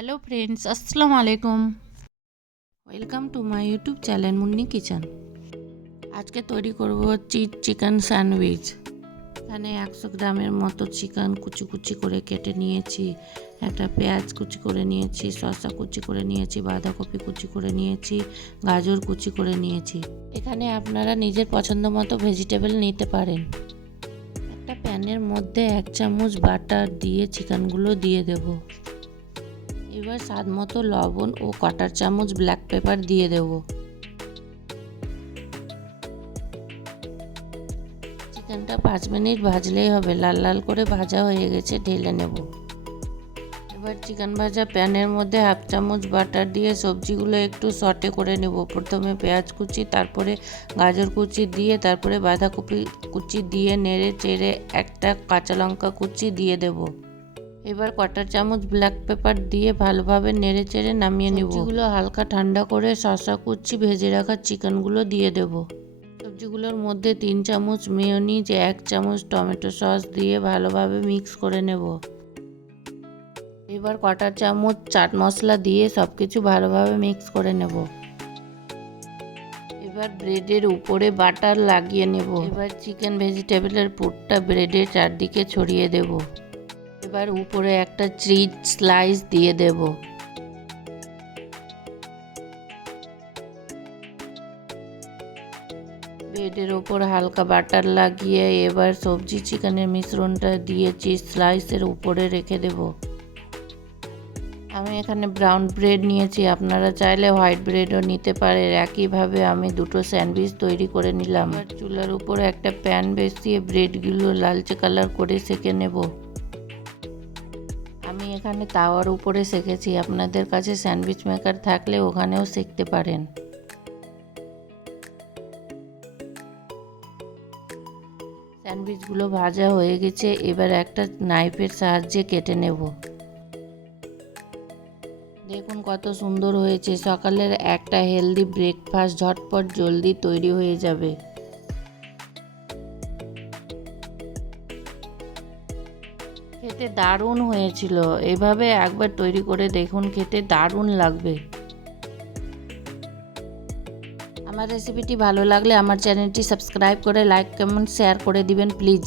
Hello friends, আসসালামু আলাইকুম। Welcome to my YouTube channel Munni kitchen. আজকে তৈরি করব চিকেন স্যান্ডউইচ। এখানে 100 গ্রামের মতো চিকেন কুচি কুচি করে কেটে নিয়েছি, একটা পেঁয়াজ কুচি করে নিয়েছি, শসা কুচি করে নিয়েছি, বাঁধাকপি কুচি করে নিয়েছি, গাজর কুচি করে নিয়েছি। এখানে আপনারা নিজের পছন্দ মতো ভেজিটেবল নিতে পারেন। একটা প্যানের মধ্যে 1 চামচ বাটার দিয়ে চিকেনগুলো দিয়ে দেবো। এবার স্বাদ মতো লবণ ও 1/4 চামচ ব্ল্যাক পেপার দিয়ে দেব। চিকেনটা 5 মিনিট ভাজলেই হবে। লাল লাল করে ভাজা হয়ে গেছে, ঢেলে নেব। এবার চিকেন ভাজা প্যানের মধ্যে 1/2 চামচ বাটার দিয়ে সবজিগুলো একটু সটে করে নেব। প্রথমে পেঁয়াজ কুচি, তারপরে গাজর কুচি দিয়ে, তারপরে বাঁধাকপি কুচি দিয়ে নেড়ে চেড়ে একটা কাঁচা লঙ্কা কুচি দিয়ে দেব। এবার 1/4 চামচ ব্ল্যাক পেপার দিয়ে ভালোভাবে নেড়ে চেড়ে নামিয়ে নেব। সবজিগুলো হালকা ঠান্ডা করে শসা কুচি, ভেজে রাখা চিকেনগুলো দিয়ে দেব। সবজিগুলোর মধ্যে 3 চামচ মেয়োনিজ, 1 চামচ টমেটো সস দিয়ে ভালোভাবে মিক্স করে নেব। এবার 1/4 চামচ চাট মশলা দিয়ে সবকিছু ভালোভাবে মিক্স করে নেব। এবার ব্রেডের উপরে বাটার লাগিয়ে নেব। এবার চিকেন ভেজিটেবলের পুরটা ব্রেডের চারদিকে ছড়িয়ে দেব। এবার উপরে একটা চিজ স্লাইস দিয়ে দেব। ব্রেডের ওপর হালকা বাটার লাগিয়ে এবার সবজি চিকেনের মিশ্রণটা দিয়ে চিজ স্লাইসের উপরে রেখে দেব। আমি এখানে ব্রাউন ব্রেড নিয়েছি, আপনারা চাইলে হোয়াইট ব্রেডও নিতে পারেন। একইভাবে আমি দুটো স্যান্ডউইচ তৈরি করে নিলাম। এবার চুলার উপর একটা প্যান বসিয়ে ব্রেডগুলো লালচে কালার করে সেঁকে নেব। আমি এখানে তাওয়ার উপরে সেঁকেছি, আপনাদের কাছে স্যান্ডউইচ মেকার থাকলে ওখানেও সেঁকতে পারেন। স্যান্ডউইচগুলো ভাজা হয়ে গেছে, এবার একটা নাইফের সাহায্যে কেটে নেব। দেখুন কত সুন্দর হয়েছে। সকালের একটা হেলদি ব্রেকফাস্ট ঝটপট জলদি তৈরি হয়ে যাবে। খেতে দারুণ হয়েছিল। এভাবে একবার তৈরি করে দেখুন, খেতে দারুণ লাগবে। আমার রেসিপিটি ভালো লাগলে আমার চ্যানেলটি সাবস্ক্রাইব করে লাইক কমেন্ট শেয়ার করে দিবেন প্লিজ।